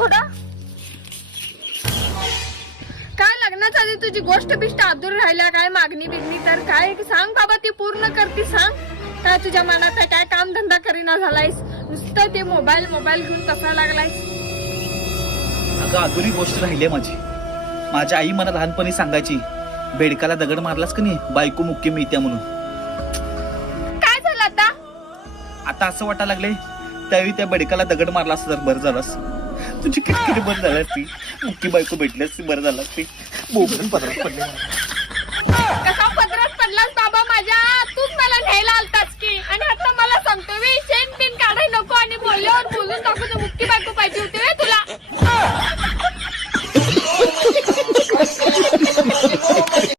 थोडं. काय लग्नाच्या आधी तुझी गोष्ट बिष्ट अधूर राहिल्या, काय मागणी बिगणी तर काय सांग बाबा, ती पूर्ण करती सांग. काय तुझ्या मनात आहे, काय काम धंदा करीना झालायस, नुसतं ते मोबाईल घेऊन कसा लागलायस. अगं अधुरी गोष्ट राहिली माझी. माझ्या आई मला लहानपणी सांगायची, बेडकाला दगड मारलास का नाही बायको मुख्य मिळत्या म्हणून. काय झालं आता? आता असं वाटायला लागले त्यावेळी त्या बेडकाला दगड मारला असता तर बरं झालं असतं. तुझी किती बरं झाली असती, मुख्य बायको भेटली असती बरं झालं असती. बोबडून पदरात पडले. कसा पदरात पडलास बाबा माझ्या, तूच मला न्यायला आलतास की, आणि आता मला सांगतो वे शेण बिन काढाय नको आणि बोलल्यावर बोलून टाकू तर मुक्की बायको पाहिजे होती वे तुला.